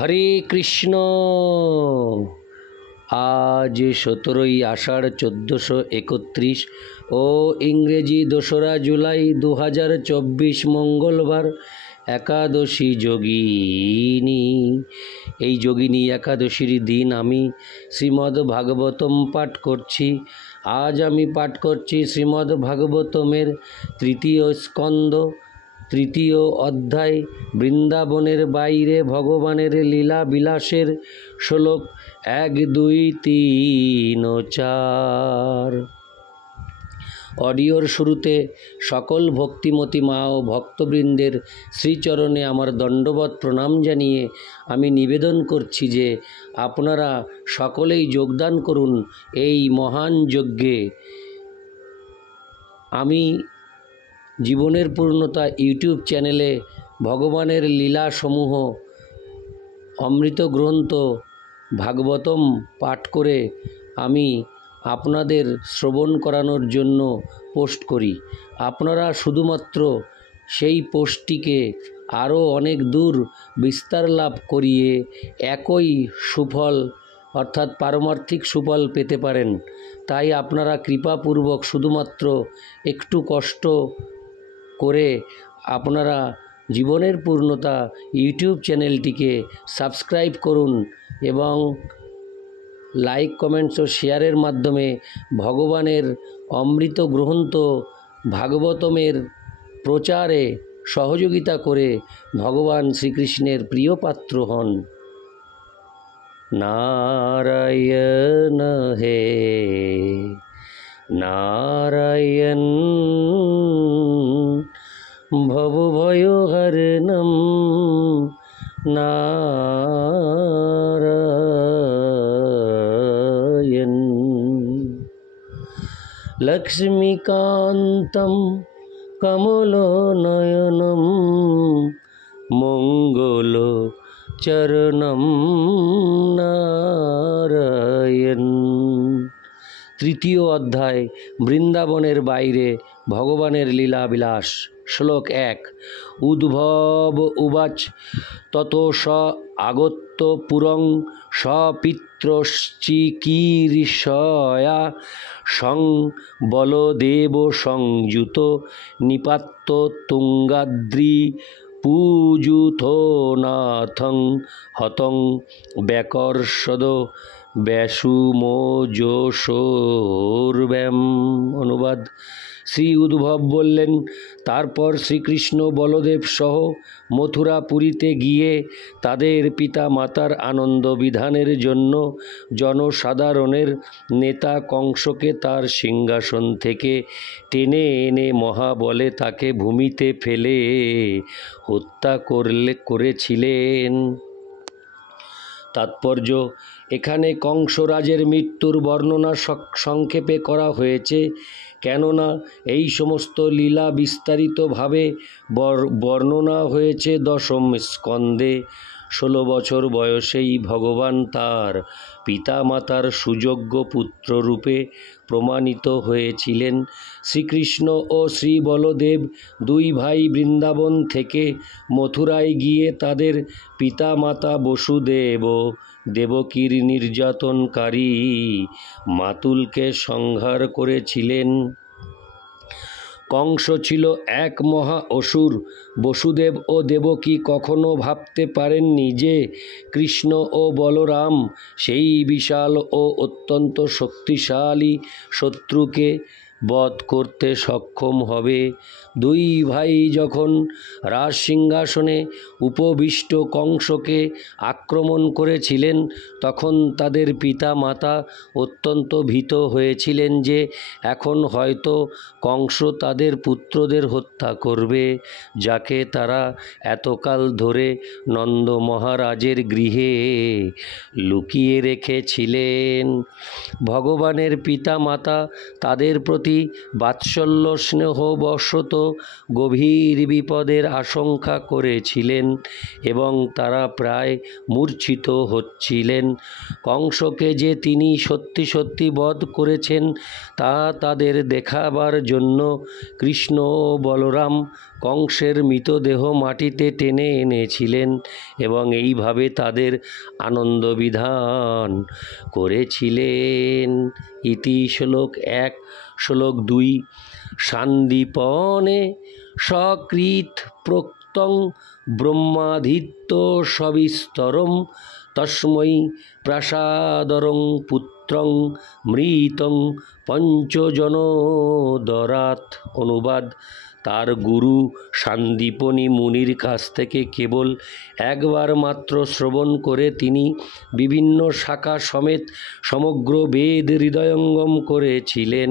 হরে কৃষ্ণ। আজ 17ই আষাঢ় 1431 ও ইংরেজি 2রা জুলাই 2024 মঙ্গলবার একাদশী যোগিনী। এই যোগিনী একাদশীর দিন আমি শ্রীমদ্ ভাগবতম পাঠ করছি। আজ আমি পাঠ করছি শ্রীমদ্ ভাগবতমের 3য় স্কন্দ 3য় অধ্যায় বৃন্দাবনের বাইরে ভগবানের লীলা বিলাসের শ্লোক 1, 2, 3 ও 4। অডিওর শুরুতে সকল ভক্তিমতী মা ও ভক্তবৃন্দের শ্রীচরণে আমার দণ্ডবৎ প্রণাম জানিয়ে আমি নিবেদন করছি যে আপনারা সকলেই যোগদান করুন এই মহান যজ্ঞে। আমি জীবনের পূর্ণতা ইউটিউব চ্যানেলে ভগবানের লীলাসমূহ অমৃত গ্রন্থ ভাগবতম পাঠ করে আমি আপনাদের শ্রবণ করানোর জন্য পোস্ট করি। আপনারা শুধুমাত্র সেই পোস্টটিকে আরও অনেক দূর বিস্তার লাভ করিয়ে একই সুফল অর্থাৎ পারমার্থিক সুফল পেতে পারেন। তাই আপনারা কৃপাপূর্বক শুধুমাত্র একটু কষ্ট করে আপনারা জীবনের পূর্ণতা ইউটিউব চ্যানেলটিকে সাবস্ক্রাইব করুন এবং লাইক, কমেন্টস ও শেয়ারের মাধ্যমে ভগবানের অমৃত গ্রন্থ ভাগবতমের প্রচারে সহযোগিতা করে ভগবান শ্রীকৃষ্ণের প্রিয় পাত্র হন। নারায়ণ হে নারায়ণ ভবভয়হরণম নারায়ণ লক্ষ্মীকান্তম কমলনয়নম মঙ্গলচরণম নারায়ণ। 3য় অধ্যায় বৃন্দাবনের বাইরে ভগবানের লীলা বিলাস। শ্লোক 1। উদ্ভব উবাচ তত স আগত্য পুরং সপিত্রশ্চিকীর্ষয়া সং বলদেব সংযুত নিপাত্য তুঙ্গাদ্রি পূজুথো নাথং হতং ব্যাকর্ষদ ব্যাসুমোজোষোর্ব্যাম। অনুবাদ। শ্রী উদ্ভব বললেন, তারপর শ্রীকৃষ্ণ বলদেব সহ মথুরাপুরীতে গিয়ে তাদের পিতা মাতার আনন্দ বিধানের জন্য জনসাধারণের নেতা কংসকে তার সিংহাসন থেকে টেনে এনে মহাবলে তাকে ভূমিতে ফেলে হত্যা করেছিলেন। তাৎপর্য, এখানে কংসরাজের মৃত্যুর বর্ণনা সংক্ষেপে করা হয়েছে, কেননা এই সমস্ত লীলা বিস্তারিতভাবে বর্ণনা হয়েছে 10ম স্কন্ধে। 16 বছর বয়সেই ভগবান তার পিতামাতার সুযোগ্য পুত্ররূপে প্রমাণিত হয়েছিলেন। শ্রীকৃষ্ণ ও শ্রী বলদেব 2 ভাই বৃন্দাবন থেকে মথুরায় গিয়ে তাদের পিতামাতা বসুদেব ও দেবকীর নির্যাতনকারী মাতুলকে সংহার করেছিলেন। কংস ছিল এক মহা অসুর। বসুদেব ও দেবকী কখনো ভাবতে পারেননি যে কৃষ্ণ ও বলরাম সেই বিশাল ও অত্যন্ত শক্তিশালী শত্রুকে বধ করতে সক্ষম হবে। 2 ভাই যখন রাজসিংহাসনে উপবিষ্ট কংসকে আক্রমণ করেছিলেন, তখন তাদের পিতা মাতা অত্যন্ত ভীত হয়েছিলেন যে এখন হয়তো কংস তাদের পুত্রদের হত্যা করবে, যাকে তারা এতকাল ধরে নন্দ মহারাজের গৃহে লুকিয়ে রেখেছিলেন। ভগবানের পিতা মাতা তাদের প্রতি বাৎসল্য স্নেহবশত গভীর বিপদের আশঙ্কা করেছিলেন এবং তারা প্রায় মূর্ছিত হচ্ছিলেন। কংসকে যে তিনি সত্যি সত্যি বধ করেছেন তা তাদের দেখাবার জন্য কৃষ্ণ ও বলরাম কংসের মৃতদেহ মাটিতে টেনে এনেছিলেন এবং এইভাবে তাদের আনন্দ বিধান করেছিলেন। ইতি শ্লোক 1। শ্লোক 2। সান্দীপনে সকৃত প্রোক্তং ব্রহ্মাদিত্য সবিস্তরম তস্मै প্রাসাদরং পুত্রং মৃতং পঞ্চজনোদরাৎ। অনুবাদ: তার গুরু সান্দীপনী মুনির কাছ থেকে কেবল একবার মাত্র শ্রবণ করে তিনি বিভিন্ন শাখা সমেত সমগ্র বেদ হৃদয়ঙ্গম করেছিলেন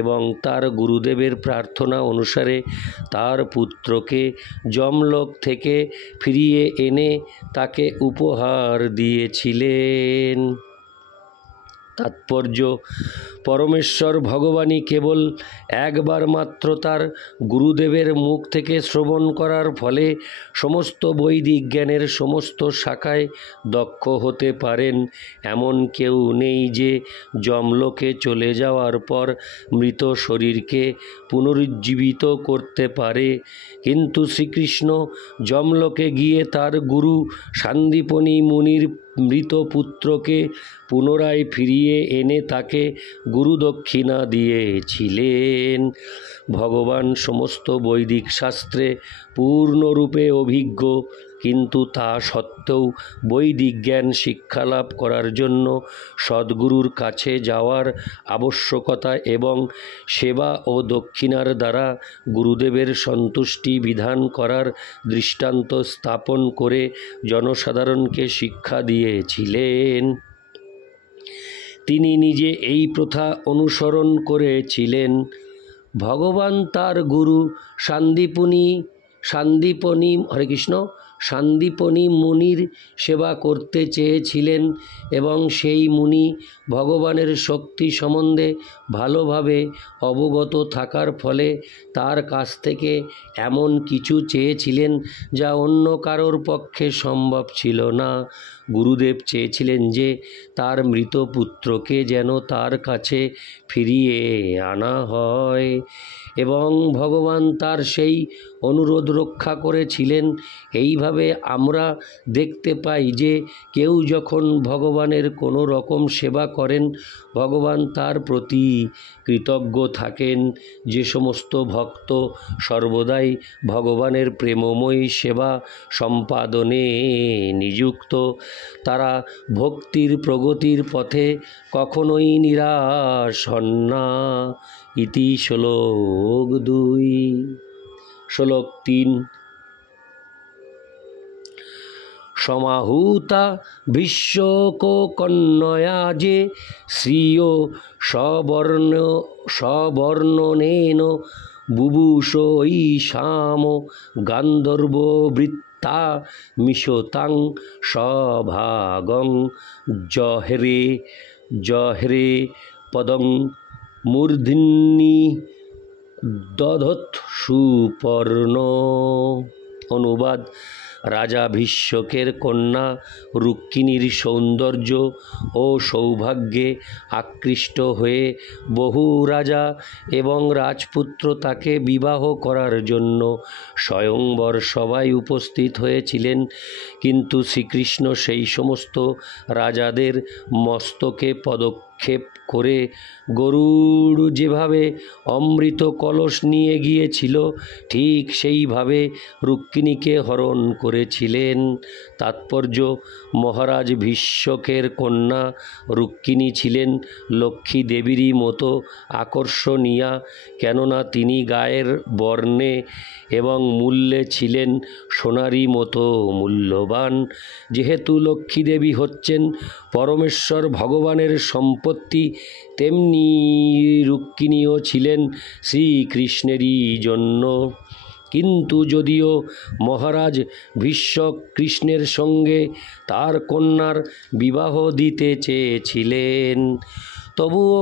এবং তার গুরুদেবের প্রার্থনা অনুসারে তার পুত্রকে যমলোক থেকে ফিরিয়ে এনে তাকে উপহার দিয়েছিলেন। তাৎপর্য: পরমেশ্বর ভগবানই কেবল একবার মাত্র তার গুরুদেবের মুখ থেকে শ্রবণ করার ফলে সমস্ত বৈদিক জ্ঞানের সমস্ত শাখায় দক্ষ হতে পারেন। এমন কেউ নেই যে যমলোকে চলে যাওয়ার পর মৃত শরীরকে পুনরুজ্জীবিত করতে পারে, কিন্তু শ্রীকৃষ্ণ যমলোকে গিয়ে তার গুরু সান্দীপনী মুনির মৃত পুত্রকে পুনরায় ফিরিয়ে এনে তাকে গুরুদক্ষিণা দিয়েছিলেন। ভগবান সমস্ত বৈদিক শাস্ত্রে পূর্ণরূপে অভিজ্ঞ, কিন্তু তা সত্ত্বেও বৈদিক জ্ঞান শিক্ষালাভ করার জন্য সদ্গুরুর কাছে যাওয়ার আবশ্যকতা এবং সেবা ও দক্ষিণার দ্বারা গুরুদেবের সন্তুষ্টি বিধান করার দৃষ্টান্ত স্থাপন করে জনসাধারণকে শিক্ষা দিয়েছিলেন। তিনি নিজে এই প্রথা অনুসরণ করেছিলেন। ভগবান তার গুরু সান্দীপনী মুনির সেবা করতে চেয়েছিলেন এবং সেই মুনি ভগবানের শক্তি সম্বন্ধে ভালোভাবে অবগত থাকার ফলে তার কাছ থেকে এমন কিছু চেয়েছিলেন যা অন্য কারোর পক্ষে সম্ভব ছিল না। গুরুদেব চেয়েছিলেন যে তার মৃত পুত্রকে যেন তার কাছে ফিরিয়ে আনা হয় এবং ভগবান তার সেই অনুরোধ রক্ষা করেছিলেন। এইভাবে আমরা দেখতে পাই যে কেউ যখন ভগবানের কোনো রকম সেবা করেন, ভগবান তার প্রতি কৃতজ্ঞ থাকেন। যে সমস্ত ভক্ত সর্বদাই ভগবানের প্রেমময়ী সেবা সম্পাদনে নিযুক্ত, তারা ভক্তির প্রগতির পথে কখনোই নিরাশ হন না। ইতি শ্লোক 2। শ্লোক 3। সমাহুতা ভীষ্মককন্যয়া যে শ্রিয় সবর্ণনেন বুভুষ ঈশাম গান্ধর্ববৃত্তা মিশতাং সভাগং জহ্রে পদং মূর্ধ্নি দধৎ সুপর্ণ। অনুবাদ: রাজা ভীষ্মকের কন্যা রুক্মিণীর সৌন্দর্য ও সৌভাগ্যে আকৃষ্ট হয়ে বহু রাজা এবং রাজপুত্র তাকে বিবাহ করার জন্য স্বয়ংবর সভায় উপস্থিত হয়েছিলেন, কিন্তু শ্রীকৃষ্ণ সেই সমস্ত রাজাদের মস্তকে পদক্ষেপ করে গরুড় যেভাবে অমৃত কলস নিয়ে গিয়েছিল ঠিক সেইভাবে রুক্মিণীকে হরণ করেছিলেন। তাৎপর্য: মহারাজ ভীষ্মকের কন্যা রুক্মিণী ছিলেন লক্ষ্মী দেবীরই মতো আকর্ষণীয়া, কেননা তিনি গায়ের বর্ণে এবং মূল্যে ছিলেন সোনারই মতো মূল্যবান। যেহেতু লক্ষ্মী দেবী হচ্ছেন পরমেশ্বর ভগবানের সম্পত্তি, তেমনি রুক্মিণীও ছিলেন শ্রীকৃষ্ণেরই জন্য। কিন্তু যদিও মহারাজ ভীষ্মক কৃষ্ণের সঙ্গে তার কন্যার বিবাহ দিতে চেয়েছিলেন, তবুও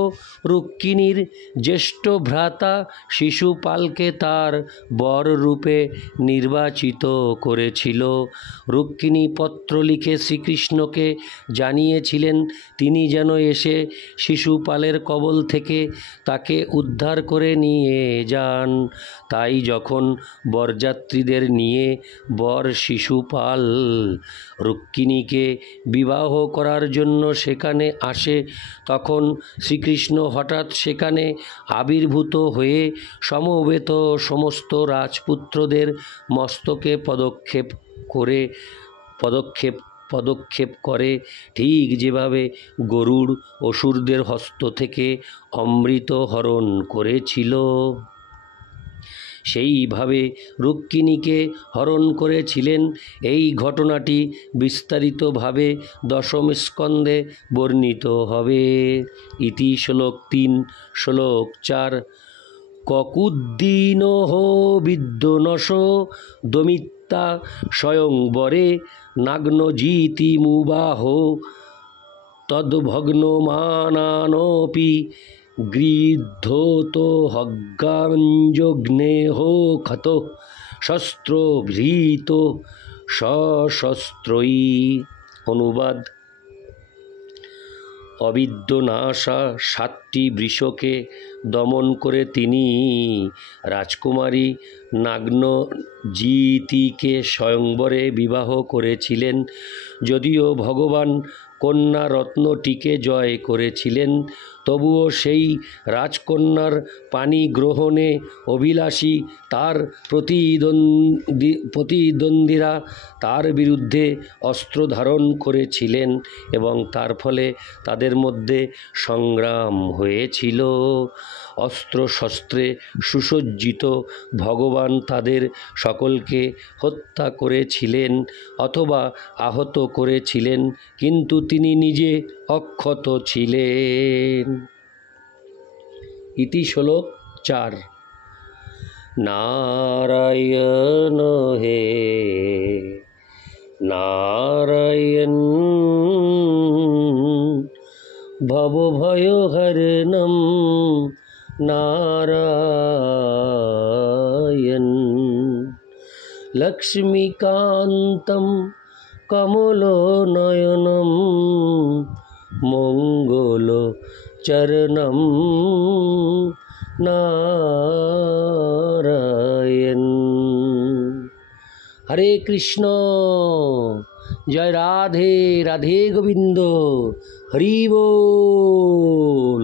রুক্মিণীর জ্যেষ্ঠ ভ্রাতা শিশুপালকে তার বর রূপে নির্বাচিত করেছিল। রুক্মিণী পত্র লিখে শ্রীকৃষ্ণকে জানিয়েছিলেন তিনি যেন এসে শিশুপালের কবল থেকে তাকে উদ্ধার করে নিয়ে যান। তাই যখন বরযাত্রীদের নিয়ে বর শিশুপাল রুক্মিণীকে বিবাহ করার জন্য সেখানে আসে, তখন শ্রীকৃষ্ণ হঠাৎ সেখানে আবির্ভূত হয়ে সমবেত সমস্ত রাজপুত্রদের মস্তকে পদক্ষেপ করে ঠিক যেভাবে গরুড় অসুরদের হস্ত থেকে অমৃত হরণ করেছিল, সেইভাবে রুক্মিণীকে হরণ করেছিলেন। এই ঘটনাটি বিস্তারিতভাবে দশম স্কন্ধে বর্ণিত হবে। ইতি শ্লোক 3 শ্লোক 4 ককুদ্দীনঃ বিদ্যনশ দমিত্তা স্বয়ংবরে নাগ্নজিতিমুবাহ তদ্ভগ্নমানানপি গৃহ্ধোত হগ্গাঞ্জগ্নেহ ক্ষত শস্ত্রভৃত সশস্ত্রই। অনুবাদ: অবিদ্যনাশা 7টি বৃষকে দমন করে তিনি রাজকুমারী নাগ্নজিতিকে স্বয়ংবরে বিবাহ করেছিলেন। যদিও ভগবান কন্যা রত্নটিকে জয় করেছিলেন, তবুও সেই রাজকন্যার পানি গ্রহণে অভিলাষী তার প্রতিদ্বন্দ্বীরা তার বিরুদ্ধে অস্ত্র ধারণ করেছিলেন এবং তার ফলে তাদের মধ্যে সংগ্রাম হয়েছিল। অস্ত্রশস্ত্রে সুসজ্জিত ভগবান তাদের সকলকে হত্যা করেছিলেন অথবা আহত করেছিলেন, কিন্তু তিনি নিজে অক্ষত ছিলেন। ইতি শ্লোক 4 নারায়ণ হে নারায়ণ ভবভয়হরণম নারায়ণ লক্ষ্মীকান্তম কমলনয়নম মঙ্গলচরণম নারায়ণ। হরে কৃষ্ণ। জয় রাধে রাধে গোবিন্দ। হরি বল।